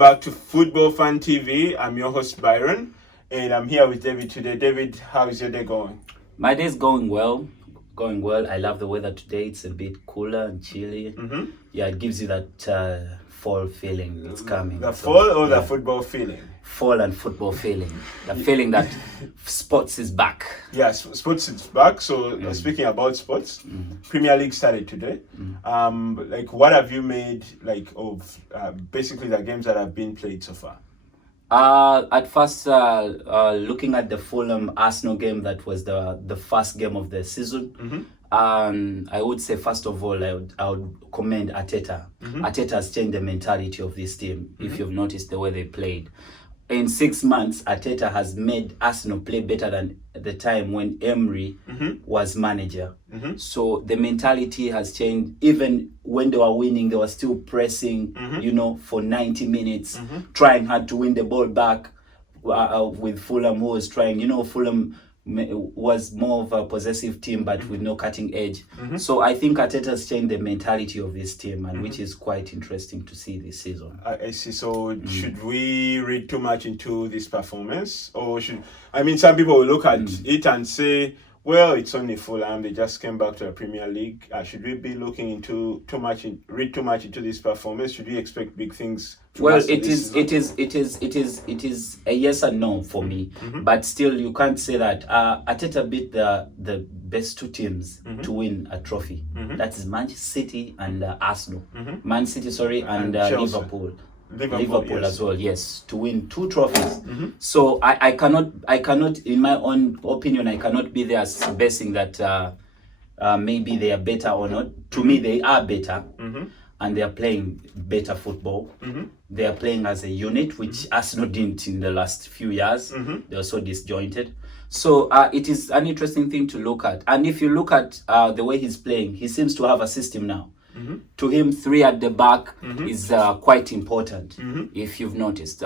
back to Football Fan TV. I'm your host Byron, and I'm here with David today. David, how is your day going? My day's going well. I love the weather today. It's a bit cooler and chilly. Yeah, it gives you that fall feeling. It's coming. The fall or the football feeling? Fall and football feeling. The feeling that sports is back. Yes, sports is back. So speaking about sports, Premier League started today. Like, what have you made of basically the games that have been played so far? At first, looking at the Fulham Arsenal game, that was the first game of the season. I would say, first of all, I would commend ARTETA. ARTETA has changed the mentality of this team. If you've noticed the way they played, in 6 months, ARTETA has made Arsenal play better than the time when Emery was manager. So the mentality has changed. Even when they were winning, they were still pressing, for 90 minutes, trying hard to win the ball back with Fulham, who was trying. Fulham was more of a possessive team, but with no cutting edge. So I think ARTETA's changed the mentality of this team, and which is quite interesting to see this season. I see. So should we read too much into this performance, or some people will look at it and say, well, it's only Fulham, they just came back to the Premier League. Should we be looking into read too much into this performance? Should we expect big things? Well, it is a yes and no for me. But still, you can't say that ARTETA beat the best two teams to win a trophy. That is Manchester City and Arsenal. Man City, and Liverpool. Liverpool yes. As well, yes, to win 2 trophies. So I cannot, in my own opinion, I cannot be there basing that maybe they are better or not. To me, they are better, and they are playing better football. They are playing as a unit, which Arsenal didn't in the last few years. They are so disjointed. So it is an interesting thing to look at. And if you look at the way he's playing, he seems to have a system now. To him, 3 at the back is quite important. If you've noticed,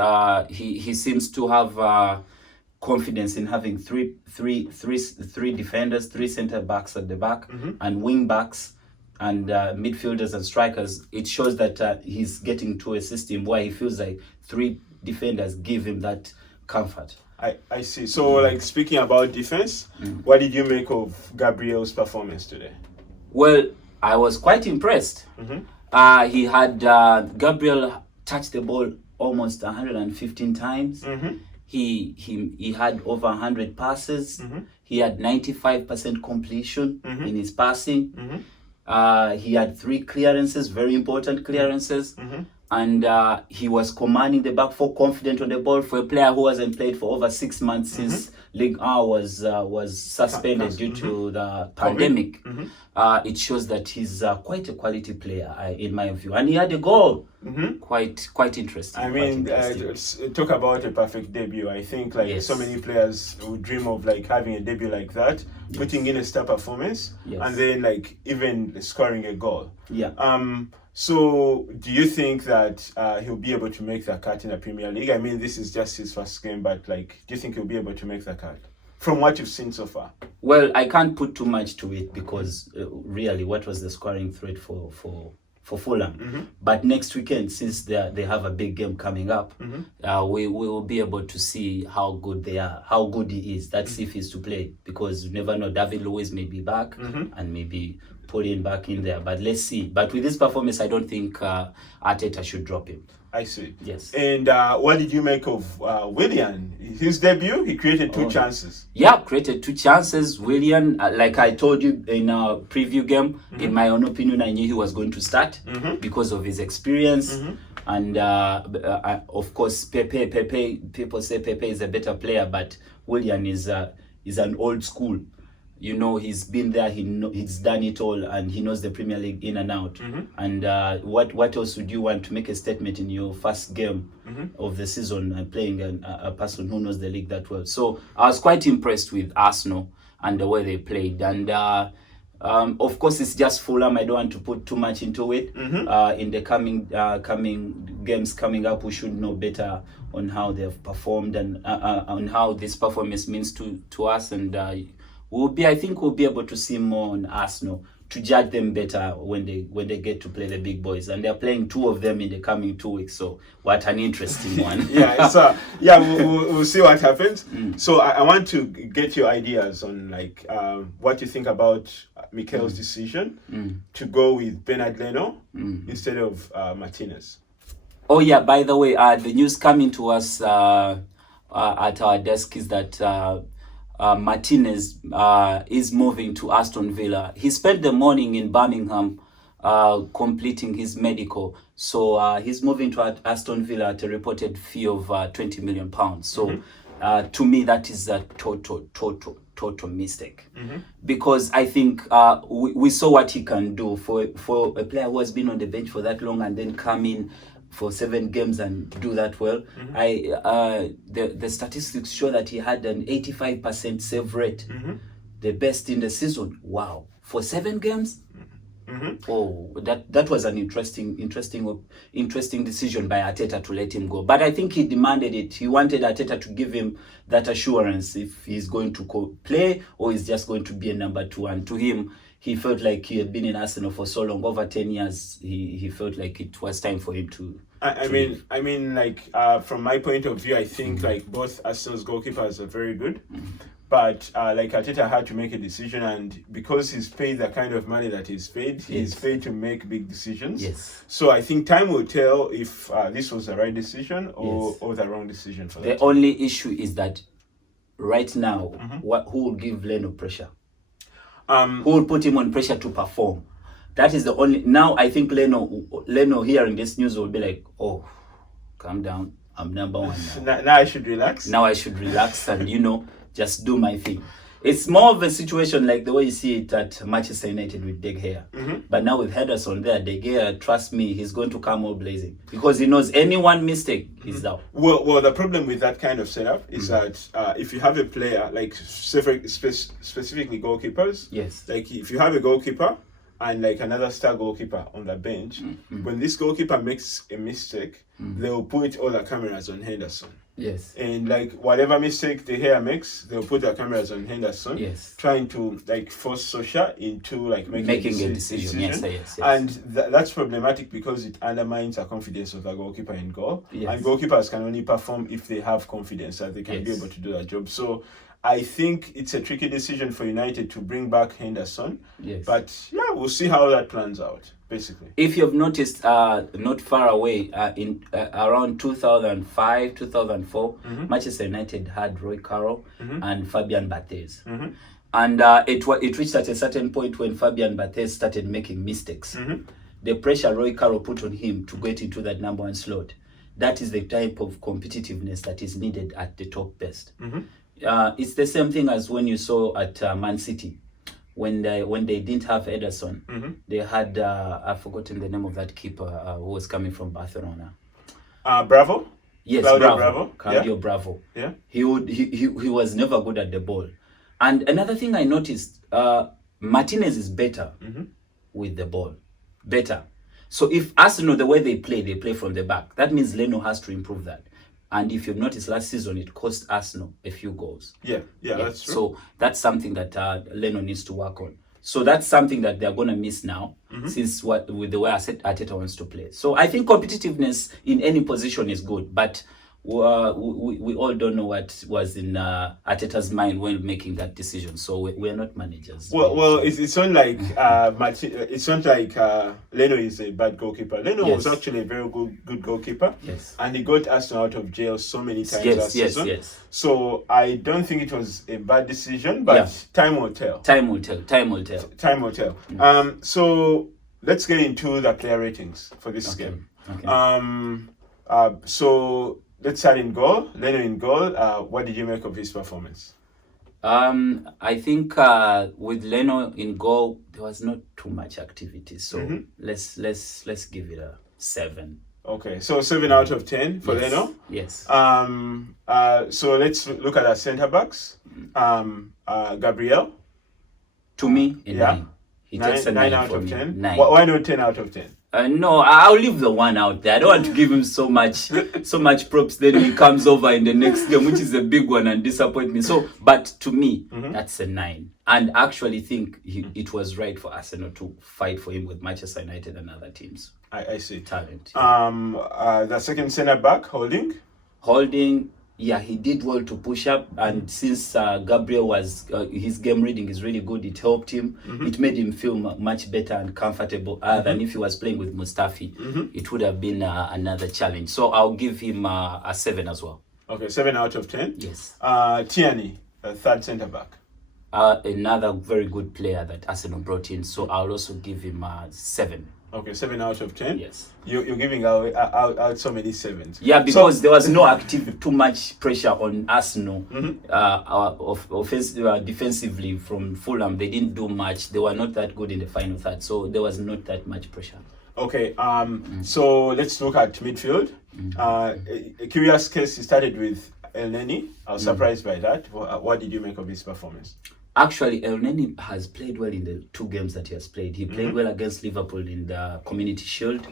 he seems to have confidence in having three defenders, 3 center backs at the back, and wing backs, and midfielders and strikers. It shows that he's getting to a system where he feels like 3 defenders give him that comfort. I see. So, speaking about defense, what did you make of Gabriel's performance today? Well, I was quite impressed. He had Gabriel touch the ball almost 115 times. He had over 100 passes. He had 95% completion in his passing. He had 3 clearances, very important clearances. And he was commanding the back 4, confident on the ball for a player who hasn't played for over 6 months since Ligue was suspended due to the pandemic. It shows that he's quite a quality player, in my view. And he had a goal. Quite interesting. Talk about a perfect debut. I think so many players would dream of having a debut like that, putting in a star performance, and then even scoring a goal. So, do you think that he'll be able to make the cut in the Premier League? I mean, this is just his first game, but do you think he'll be able to make the cut from what you've seen so far? Well, I can't put too much to it because really, what was the scoring threat for Fulham? But next weekend, since they have a big game coming up, we will be able to see how good they are, how good he is. That's if he's to play, because you never know. David Luiz may be back and maybe put him back in there, but let's see. But with this performance, I don't think ARTETA should drop him. I see. Yes. And what did you make of WILLIAN? His debut, he created 2 chances. Yeah, created 2 chances. WILLIAN, like I told you in our preview game, in my own opinion, I knew he was going to start because of his experience. And of course, Pepe, people say Pepe is a better player, but WILLIAN is an old school. He's been there, he's done it all, and he knows the Premier League in and out. And what else would you want to make a statement in your first game of the season and playing a person who knows the league that well? So I was quite impressed with Arsenal and the way they played. And of course, it's just Fulham. I don't want to put too much into it. In the coming games coming up, we should know better on how they've performed and on how this performance means to us. And I think we'll be able to see more on Arsenal to judge them better when they get to play the big boys, and they're playing 2 of them in the coming 2 weeks. So what an interesting one. We'll see what happens. So I want to get your ideas on like what you think about Mikel's decision to go with Bernard Leno instead of Martinez. Oh yeah, by the way, the news coming to us at our desk is that Martinez is moving to Aston Villa. He spent the morning in Birmingham completing his medical. So he's moving to Aston Villa at a reported fee of £20 million. So to me, that is a total mistake. Because I think we saw what he can do for a player who has been on the bench for that long and then come in for 7 games and do that well. The statistics show that he had an 85% save rate, the best in the season. Wow, for 7 games. Oh, that was an interesting decision by Arteta to let him go. But I think he demanded it. He wanted Arteta to give him that assurance if he's going to play or he's just going to be a number 2. And to him, he felt like he had been in Arsenal for so long, over 10 years. He felt like it was time for him to. I mean, from my point of view, I think like both Arsenal's goalkeepers are very good, but like Arteta had to make a decision, and because he's paid the kind of money that he's paid, he's paid to make big decisions. So I think time will tell if this was the right decision or the wrong decision for the only issue is that right now, who will give Leno pressure? Who will put him on pressure to perform? That is the only. Now I think Leno hearing this news will be like, oh, calm down, I'm number 1 now. Now I should relax. Now I should relax and just do my thing. It's more of a situation like the way you see it at Manchester United with De Gea. But now with Henderson there, De Gea, trust me, he's going to come all blazing because he knows any one mistake is out. Well, the problem with that kind of setup is that if you have a player like specifically goalkeepers, like if you have a goalkeeper and like another star goalkeeper on the bench, when this goalkeeper makes a mistake, they'll put all the cameras on Henderson. And like whatever mistake De Gea makes, they'll put the cameras on Henderson, trying to like force Solskjaer into like making a decision. And that's problematic because it undermines the confidence of the goalkeeper in goal. And goalkeepers can only perform if they have confidence that they can be able to do that job. So I think it's a tricky decision for United to bring back Henderson. But yeah, we'll see how that plans out, basically. If you've noticed, not far away, in around 2005, 2004, Manchester United had Roy Carroll and Fabian Barthez. And it reached at a certain point when Fabian Barthez started making mistakes. The pressure Roy Carroll put on him to get into that number 1 slot, that is the type of competitiveness that is needed at the top best. It's the same thing as when you saw at Man City when they didn't have Ederson. They had I've forgotten the name of that keeper who was coming from Barcelona. Bravo. Yes, Bravo. Claudio Bravo. He was never good at the ball. And another thing I noticed, Martinez is better with the ball, better. So if Arsenal, the way they play from the back, that means Leno has to improve that. And if you've noticed last season, it cost Arsenal a few goals. That's true. So that's something that Leno needs to work on. So that's something that they're going to miss now, since with the way Arteta wants to play. So I think competitiveness in any position is good, but we all don't know what was in Arteta's mind when making that decision. So we're not managers. Well, it's not like Leno is a bad goalkeeper. Leno was actually a very good goalkeeper. And he got Arsenal out of jail so many times last season. So I don't think it was a bad decision, but time will tell. Time will tell. So let's get into the player ratings for this game. So let's start in goal. Leno in goal. What did you make of his performance? I think with Leno in goal, there was not too much activity. So let's give it a 7. Okay, so 7 out of 10 for Leno. So let's look at our centre backs. Gabriel. To me, 9. He takes a 9 out of 10. 9. Why not 10 out of 10? No, I'll leave the one out there. I don't want to give him so much props. Then he comes over in the next game, which is a big one, and disappoint me. So, but to me, that's a 9. And I actually think it was right for Arsenal to fight for him with Manchester United and other teams. I see. Talent. The second centre back, Holding. Yeah, he did well to push up, and since Gabriel was his game reading is really good, it helped him. It made him feel much better and comfortable than if he was playing with Mustafi. It would have been another challenge. So I'll give him a 7 as well. Okay, 7 out of 10. Yes. Tierney, third centre back. Another very good player that Arsenal brought in. So I'll also give him a 7. Okay, 7 out of 10. Yes. You're giving out so many 7s. Yeah, because there was no too much pressure on Arsenal. Defensively from Fulham, they didn't do much. They were not that good in the final third, so there was not that much pressure. Okay. So let's look at midfield. A curious case. He started with LENO. I was surprised by that. What did you make of his performance? Actually, LENO has played well in the 2 games that he has played. He played well against Liverpool in the Community Shield.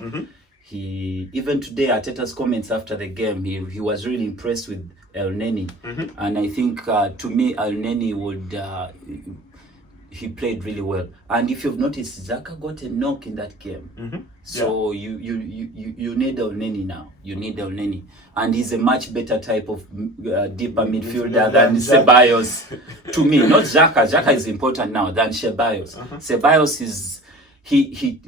He even today, Arteta's comments after the game, he was really impressed with LENO. And I think to me, LENO would he played really well. And if you've noticed, Xhaka got a knock in that game. So you need LENO now. You need LENO. And he's a much better type of deeper midfielder than Ceballos. To me, not Xhaka. Xhaka is important now than Ceballos. Ceballos is he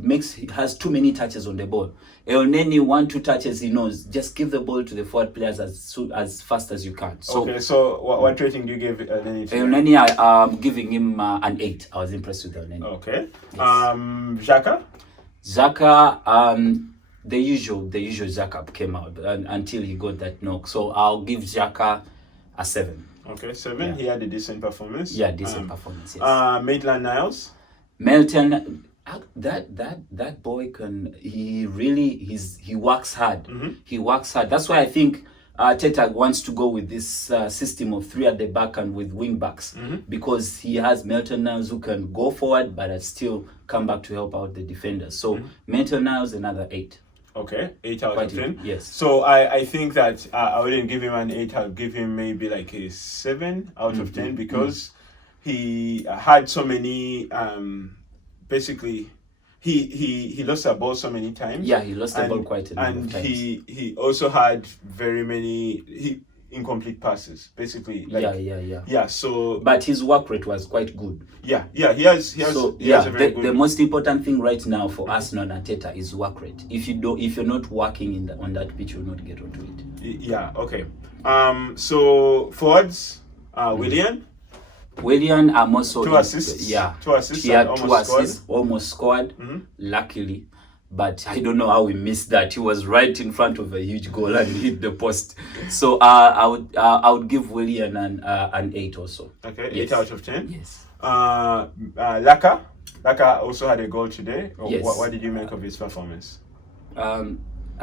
has too many touches on the ball. LENO 1-2 touches, he knows. Just give the ball to the forward players as fast as you can. So, okay, so what rating do you give LENO? LENO, I'm giving him an 8. I was impressed with LENO. Okay. Yes. Xhaka, the usual Xhaka came out until he got that knock. So I'll give Xhaka a 7. Okay, 7. Yeah. He had a decent performance. Yeah, decent performance. Yes. Maitland-Niles. Melton. That boy he works hard. He works hard. That's why I think Arteta wants to go with this system of 3 at the back and with wing backs, because he has Maitland-Niles who can go forward but still come back to help out the defenders. So Maitland-Niles another 8. Okay, 8 out of 10. Yes. So I think that I wouldn't give him an 8. I'll give him maybe like a 7 out of 10 because he had so many. Basically, he lost the ball so many times. Yeah, he lost the ball quite a number of times. And he also had very many incomplete passes. Basically, like, yeah. So, but his work rate was quite good. Yeah. He has a very good. The most important thing right now for Arsenal and Arteta is work rate. If you're not working on that pitch, you'll not get onto it. Yeah. Okay. So forwards, Willian, I'm also 2 assists. Yeah, 2 assists. He had 2 assists, almost scored. Luckily, but I don't know how we missed that. He was right in front of a huge goal and hit the post. So I would give Willian an 8 also. Okay, 8 out of 10. Yes. Laka also had a goal today. Yes. What did you make of his performance? A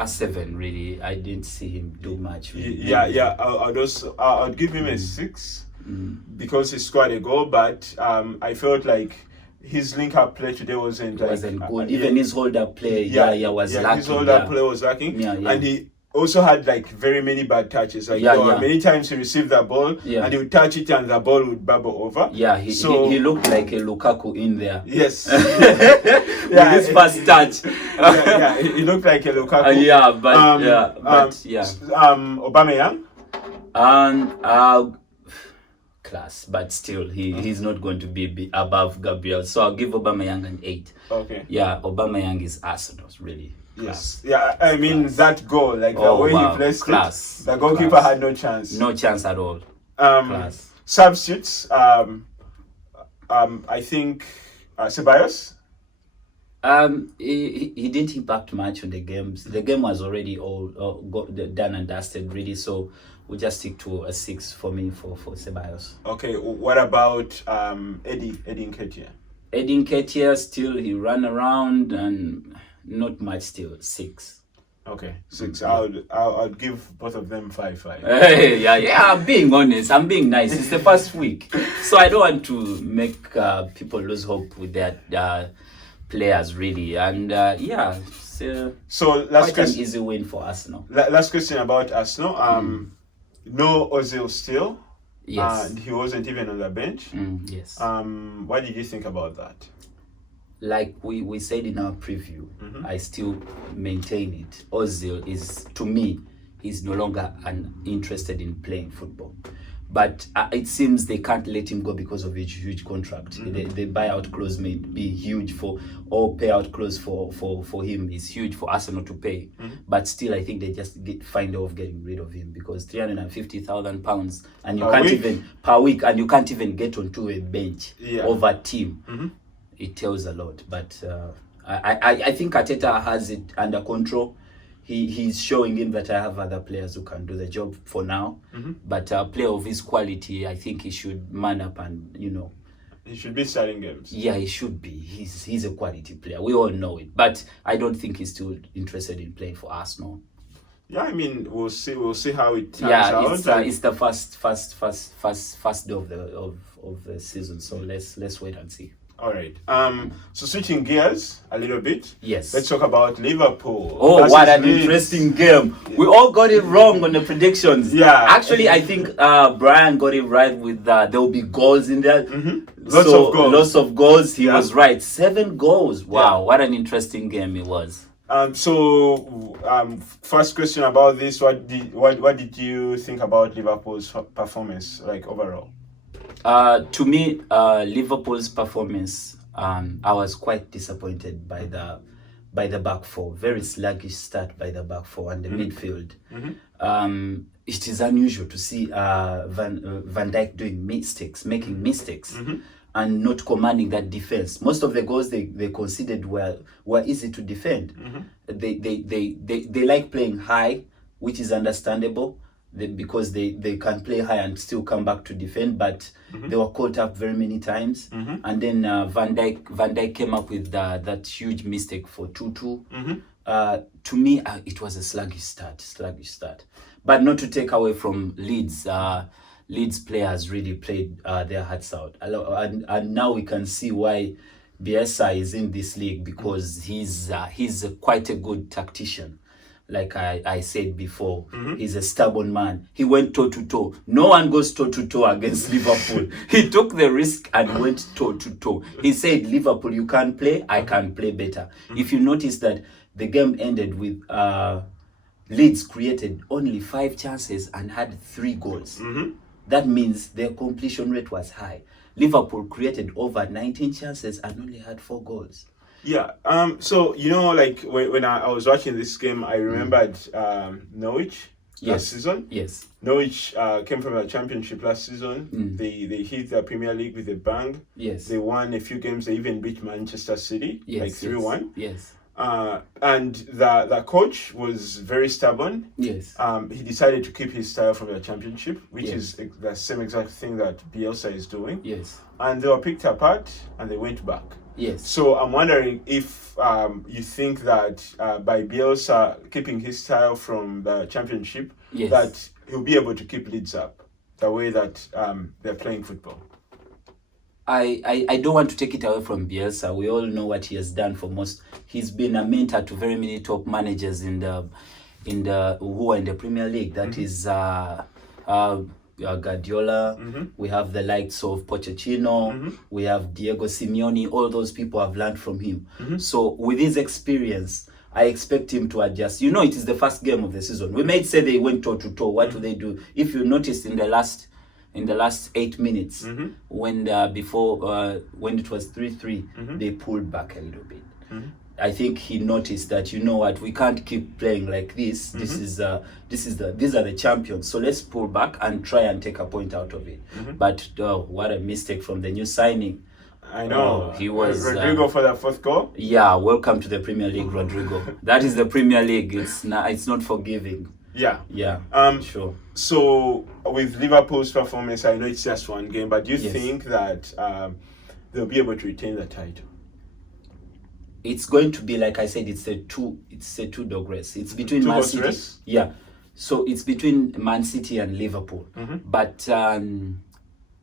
7 really. I didn't see him do much. Really. Yeah. I'd give him a 6. Because he scored a goal, but I felt like his link-up play today wasn't good. Even his hold-up play, was lacking. His hold-up play was lacking, and he also had like very many bad touches. Many times he received the ball and he would touch it and the ball would bubble over. Yeah, he looked like a Lukaku in there. Yes. With his first touch. He looked like a Lukaku. Aubameyang. Class, but still he's not going to be above Gabriel, so I'll give Aubameyang an 8. Okay. Yeah, Aubameyang is Arsenal's really class. Yes. Yeah, I mean that goal, like the way he placed it, the goalkeeper had no chance. No chance at all. Class. Substitutes. I think Ceballos. He didn't impact much on the games. The game was already all done and dusted really, so we'll just stick to a 6 for me for Ceballos. Okay, what about Eddie Nketiah? Eddie Nketiah, still he ran around and not much still. 6. Okay, 6. I'll give both of them 5. Hey, I'm being honest. I'm being nice. It's the first week, so I don't want to make people lose hope with their players really, and so last quite an easy win for Arsenal. Last question about Arsenal. No Ozil still. Yes. He wasn't even on the bench. Yes. What did you think about that? Like we said in our preview, I still maintain it. Ozil is, to me, he's no longer interested in playing football. But it seems they can't let him go because of his huge contract. The buyout clause may be huge or payout clause for him is huge for Arsenal to pay. But still, I think they just find a way of getting rid of him, because £350,000 and you can't even per week, and you can't even get onto a bench of a team. It tells a lot. But I think Arteta has it under control. He's showing him that I have other players who can do the job for now. But a player of his quality, I think he should man up and, he should be starting games. Yeah, he should be. He's a quality player. We all know it. But I don't think he's still interested in playing for Arsenal. Yeah, I mean, we'll see how it turns out. Yeah, it's the first day of the season. So let's wait and see. All right. So switching gears a little bit. Yes. Let's talk about Liverpool. Oh, what an interesting game. We all got it wrong on the predictions. Yeah. Actually, I think Byron got it right with there will be goals in there. Lots of goals. He was right. 7 goals. Wow, what an interesting game it was. First question about this, what did you think about Liverpool's performance, like overall? To me, Liverpool's performance, I was quite disappointed by the back four. Very sluggish start by the back four and the midfield. It is unusual to see Van Dijk making mistakes, and not commanding that defense. Most of the goals they conceded were easy to defend. They like playing high, which is understandable. Because they can play high and still come back to defend, but they were caught up very many times. And then Van Dijk came up with that huge mistake for 2-2. To me, it was a sluggish start. But not to take away from Leeds. Leeds players really played their hearts out. And now we can see why BIELSA is in this league, because he's quite a good tactician. Like I said before, he's a stubborn man. He went toe-to-toe. No one goes toe-to-toe against Liverpool. He took the risk and went toe-to-toe. He said, Liverpool, you can't play, I can play better. If you notice that the game ended with Leeds created only 5 chances and had 3 goals. That means their completion rate was high. Liverpool created over 19 chances and only had 4 goals. Yeah. So like when I was watching this game, I remembered Norwich last season. Yes. Norwich came from the Championship last season. They hit the Premier League with a bang. Yes. They won a few games. They even beat Manchester City like 3-1. Yes. And the coach was very stubborn. Yes. He decided to keep his style from the Championship, which is the same exact thing that BIELSA is doing. Yes. And they were picked apart and they went back. Yes. So I'm wondering if you think that by BIELSA keeping his style from the Championship, that he'll be able to keep Leeds up the way that they're playing football. I don't want to take it away from BIELSA. We all know what he has done for most. He's been a mentor to very many top managers in the who are in the Premier League. That is Guardiola. We have the likes of Pochettino. We have Diego Simeone. All those people have learned from him. So with his experience, I expect him to adjust. It is the first game of the season. We might say they went toe to toe. What do they do? If you noticed in the last 8 minutes, when when it was 3-3, they pulled back a little bit. I think he noticed that we can't keep playing like this. These are the champions. So let's pull back and try and take a point out of it. But what a mistake from the new signing. I know. He was Rodrigo for the 4th goal. Yeah, welcome to the Premier League, Rodrigo. That is the Premier League. It's not forgiving. Yeah. Sure. So with Liverpool's performance, I know it's just one game, but do you think that they'll be able to retain the title? It's going to be, like I said, it's a two-dog race. It's between Man City. Race? Yeah. So it's between Man City and Liverpool. But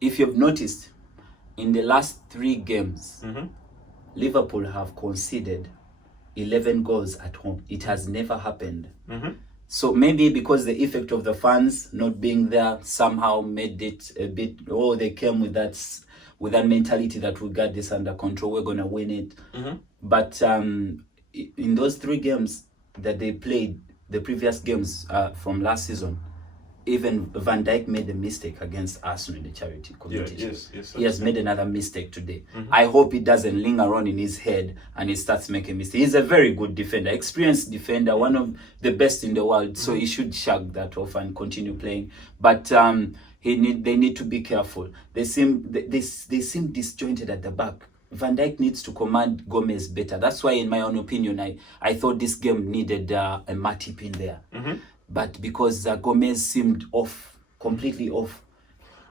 if you've noticed, in the last 3 games, Liverpool have conceded 11 goals at home. It has never happened. So maybe because the effect of the fans not being there somehow made it a bit, they came with that mentality that we got this under control, we're going to win it. But in those 3 games that they played, the previous games from last season, even Van Dijk made a mistake against Arsenal in the charity competition. He has made another mistake today. I hope it doesn't linger on in his head and he starts making mistakes. He's a very good defender, experienced defender, one of the best in the world. So he should shrug that off and continue playing. But they need to be careful. They seem disjointed at the back. Van Dijk needs to command Gomez better. That's why, in my own opinion, I thought this game needed a Matip in there. But because Gomez seemed completely off.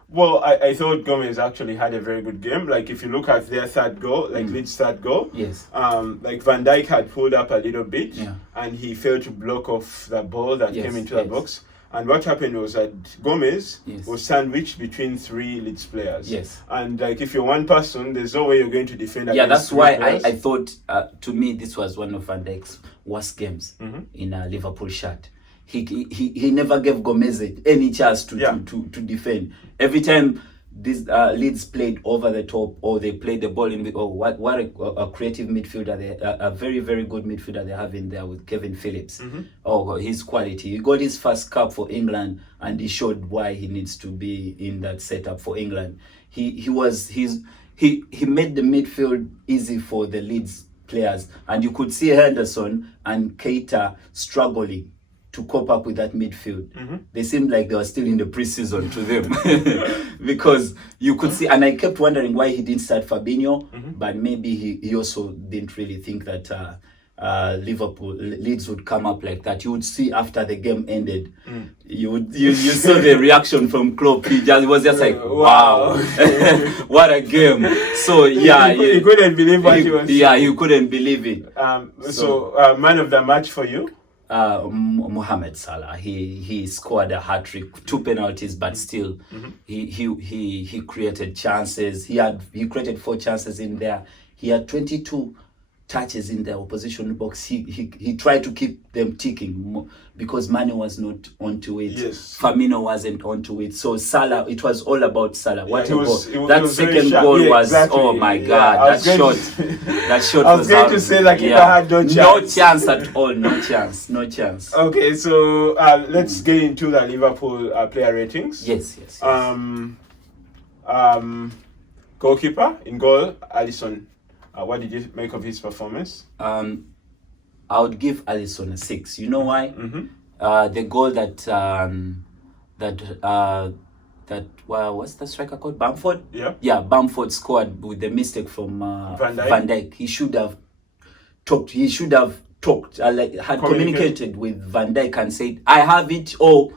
Well, I thought Gomez actually had a very good game. Like, if you look at their third goal, Leeds' third goal, like Van Dijk had pulled up a little bit, and he failed to block off the ball that came into the box. And what happened was that Gomez was sandwiched between 3 Leeds players. And like, if you're one person, there's no way you're going to defend against that's why I thought, to me, this was one of Van Dijk's worst games in a Liverpool shirt. He never gave Gomez any chance to defend. Every time these Leeds played over the top, or they played the ball in, what a creative midfielder, a very, very good midfielder they have in there with Kevin Phillips. His quality. He got his first cap for England, and he showed why he needs to be in that setup for England. He made the midfield easy for the Leeds players, and you could see Henderson and Keita struggling to cope up with that midfield. They seemed like they were still in the preseason to them. Because you could see, and I kept wondering why he didn't start Fabinho, but maybe he also didn't really think that Leeds would come up like that. You would see after the game ended, you saw the reaction from Klopp. He was just like, wow. What a game. So he couldn't believe what he was saying. He couldn't believe it. So man of the match for you? Mohamed Salah. He scored a hat-trick, 2 penalties, but still he created chances. He created 4 chances in there. He had 22 touches in the opposition box. He tried to keep them ticking because Mane was not onto it. Firmino wasn't onto it. So Salah, it was all about Salah. What a goal! That second goal was, oh my God, that shot. I was going to say, like, he had no chance. No chance at all. No chance. Okay, so let's get into the Liverpool player ratings. Yes. Goalkeeper in goal, Alisson. What did you make of his performance? I would give Alisson a 6. You know why? The goal that what's the striker called? Bamford? Bamford scored with the mistake from Van Dijk. He should have talked. Had communicated with Van Dijk and said, I have it, or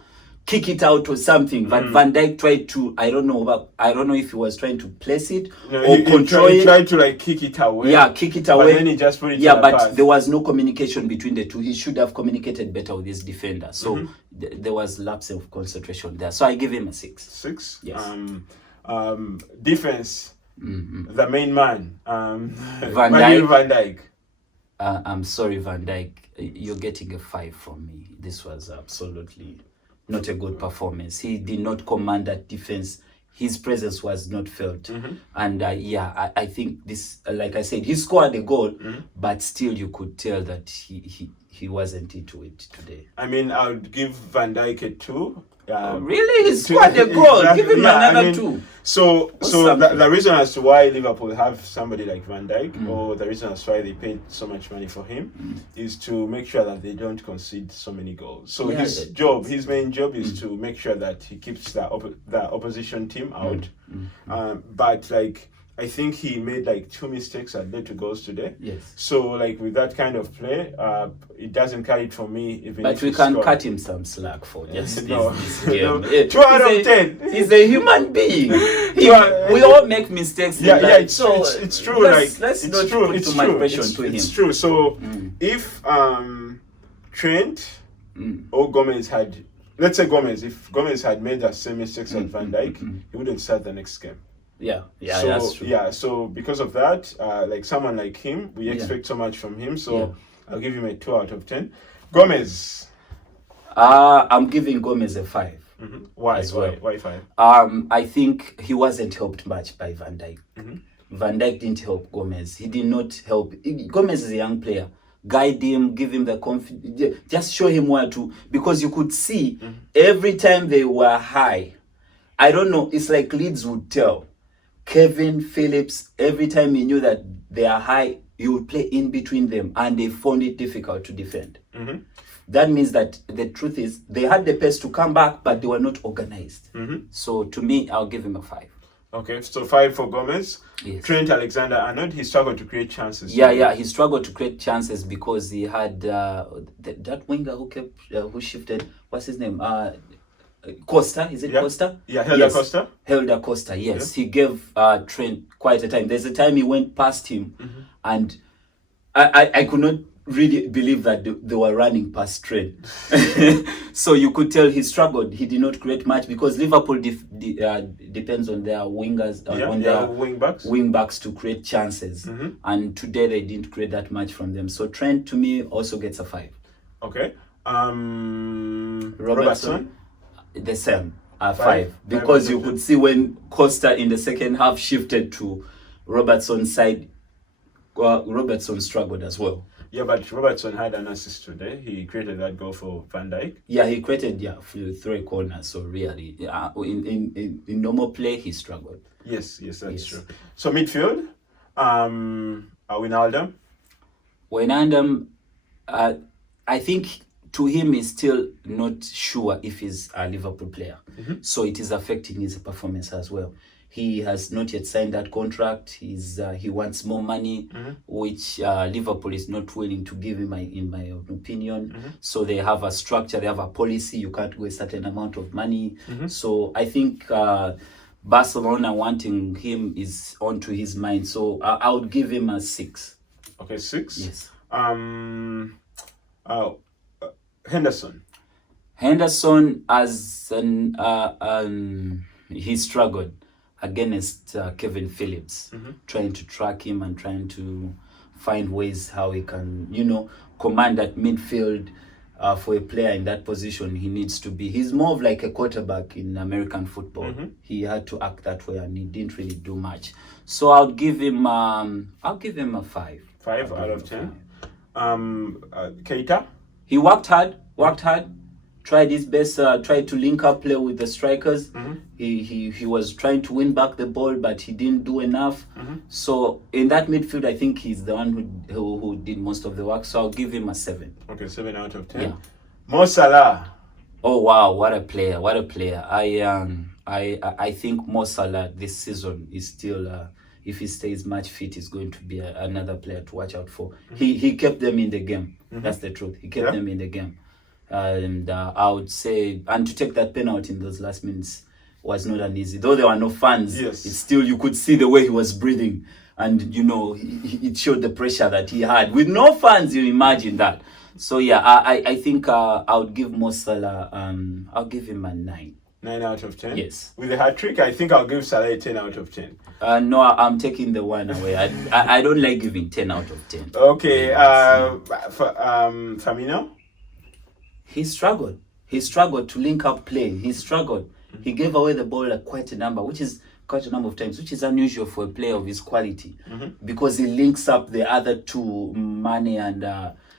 kick it out or something. But Van Dijk tried to, I don't know if he was trying to place it or control it. He tried to like kick it away. Kick it away. But then he just put it but there was no communication between the two. He should have communicated better with his defender. So there was lapse of concentration there. So I give him a 6. 6? Yes. Defense. The main man. Van Dijk. I'm sorry, Van Dijk. You're getting a 5 from me. This was absolutely not a good performance. He did not command that defense. His presence was not felt. And I think this, like I said, he scored a goal, but still you could tell that he wasn't into it today. I mean, I would give Van Dijk a 2. Really? He scored a goal. Give him another 2. So the reason as to why Liverpool have somebody like Van Dijk, or the reason as to why they paid so much money for him, is to make sure that they don't concede so many goals. So his main job is to make sure that he keeps the opposition team out. But like, I think he made like 2 mistakes that led to goals today. So like, with that kind of play, it doesn't carry it for me. But we can cut him some slack for just this game. 2 out of 10. He's a human being. We all make mistakes. It's true. Let's not put too much pressure onto him. It's true. So if Trent or Gomez if Gomez had made the same mistakes as Van Dijk, he wouldn't start the next game. Yeah, so, that's true. Yeah, so because of that, like someone like him, we expect so much from him. So I'll give him a 2 out of 10. Gomez. I'm giving Gomez a 5. Why? As well. Why 5? I think he wasn't helped much by Van Dijk. Van Dijk didn't help Gomez. He did not help. Gomez is a young player. Guide him, give him the confidence, just show him where to, because you could see every time they were high. I don't know, it's like Leeds would tell Kevin Phillips, every time he knew that they are high, he would play in between them, and they found it difficult to defend. That means that the truth is they had the pace to come back, but they were not organized. So to me, I'll give him a 5. Okay, so 5 for Gomez. Yes. Trent Alexander-Arnold, he struggled to create chances. Yeah, he struggled to create chances because he had that winger who shifted. What's his name? Costa, is it Costa? Yeah, Helder Costa. Helder Costa, yes. He gave Trent quite a time. There's a time he went past him, and I could not really believe that they were running past Trent. So you could tell he struggled. He did not create much because Liverpool depends on their wingers, on their wing backs to create chances. And today they didn't create that much from them. So Trent, to me, also gets a 5. Okay. Robertson? The same, 5. Because you could see when Costa in the second half shifted to Robertson's side, Robertson struggled as well. Yeah, but Robertson had an assist today. He created that goal for Van Dijk. Yeah, he created 3 corners. So really, in normal play, he struggled. Yes, that's true. So midfield, Wijnaldum. Wijnaldum, I think to him is still not sure if he's a Liverpool player. So it is affecting his performance as well. He has not yet signed that contract. He wants more money, which Liverpool is not willing to give him, in my opinion. So they have a structure, they have a policy. You can't go a certain amount of money. So I think Barcelona wanting him is onto his mind. So I would give him a 6. Okay, 6? Yes. Henderson, as he struggled against Kevin Phillips, trying to track him and trying to find ways how he can, command that midfield. For a player in that position, he's more of like a quarterback in American football. He had to act that way, and he didn't really do much. So I'll give him a 5. 5 out of 10. Keita. He worked hard, tried his best, tried to link up play with the strikers. He was trying to win back the ball, but he didn't do enough. So in that midfield, I think he's the one who did most of the work. So I'll give him a 7. Okay, 7 out of 10. Yeah. Mo Salah. Oh wow, what a player! I think Mo Salah this season is still, if he stays match fit, is going to be another player to watch out for. He kept them in the game. That's the truth. He kept them in the game. And I would say, and to take that penalty in those last minutes was not an easy. Though there were no fans, it's still, you could see the way he was breathing. And, it showed the pressure that he had. With no fans, you imagine that. So, yeah, I think I would give Mo Salah, I'll give him a 9. 9 out of 10? Yes. With a hat-trick, I think I'll give Salah a 10 out of 10. No, I'm taking the 1 away. I don't like giving 10 out of 10. Okay, Firmino? He struggled. He struggled to link up play. He struggled. He gave away the ball quite a number of times, which is unusual for a player of his quality, because he links up the other two, Mane and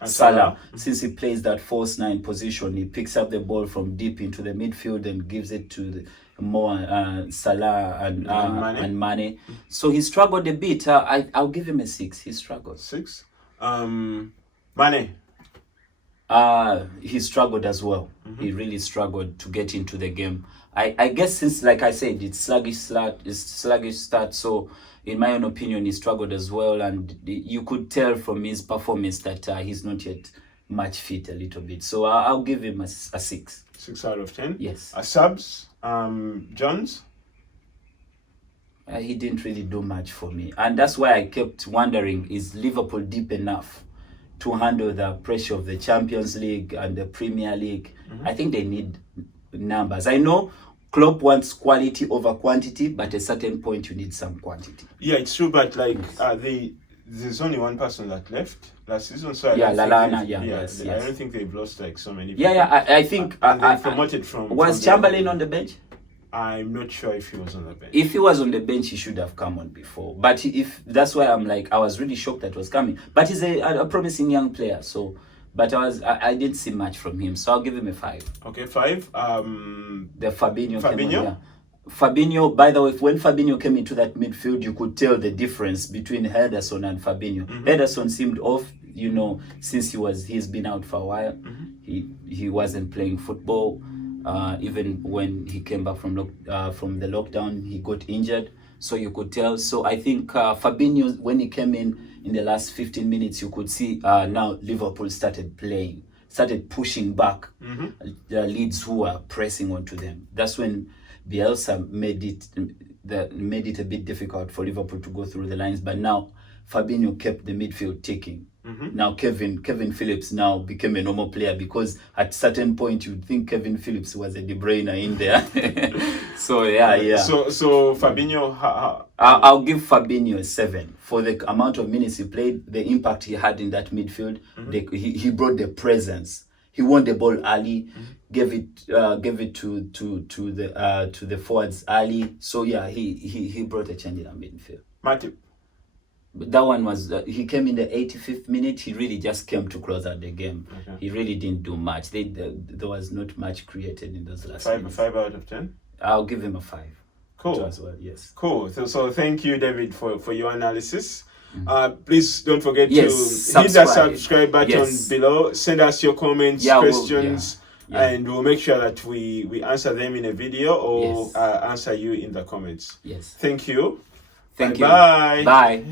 Salah. Since he plays that false 9 position, he picks up the ball from deep into the midfield and gives it to Salah and Mane. So he struggled a bit. I'll give him a 6. He struggled. 6. Mane. He struggled as well. He really struggled to get into the game. I guess since, like I said, it's sluggish start. So in my own opinion, he struggled as well, and you could tell from his performance that he's not yet match fit a little bit. So I'll give him a 6. 6 out of 10. Yes. Subs, Jones. He didn't really do much for me, and that's why I kept wondering: is Liverpool deep enough to handle the pressure of the Champions League and the Premier League? I think they need numbers. I know Klopp wants quality over quantity, but at a certain point you need some quantity. Yeah, it's true, but like there's only one person that left last season, so I don't think they've lost like so many people. I think and they promoted from. Was Chamberlain on the bench? I'm not sure if he was on the bench. If he was on the bench, he should have come on before. But if that's why I'm like, I was really shocked that was coming. But he's a promising young player, so. But I didn't see much from him, so I'll give him a 5. Okay, 5. The Fabinho. Came on, Fabinho, by the way, when Fabinho came into that midfield, you could tell the difference between Henderson and Fabinho. Henderson seemed off, you know, since he's been out for a while. He wasn't playing football. Even when he came back from the lockdown, he got injured, so you could tell. So I think Fabinho, when he came in the last 15 minutes, you could see now Liverpool started pushing back the Leeds who were pressing onto them. That's when Bielsa made it a bit difficult for Liverpool to go through the lines. But now Fabinho kept the midfield ticking. Now Kevin Phillips now became a normal player, because at certain point you'd think Kevin Phillips was a De Bruyne in there. So So Fabinho, I'll give Fabinho a 7 for the amount of minutes he played, the impact he had in that midfield. He brought the presence. He won the ball early, gave it to the forwards early. So yeah, he brought a change in our midfield. Matip. That one was he came in the 85th minute. He really just came to close out the game. He really didn't do much. There was not much created in those last minutes. 5 out of 10. I'll give him a 5. Cool. As well, yes. Cool. So thank you, David, for your analysis. Please don't forget to hit that subscribe button below. Send us your comments, questions, and we'll make sure that we answer them in a video or answer you in the comments. Yes. Thank you. Thank you. Bye. Bye.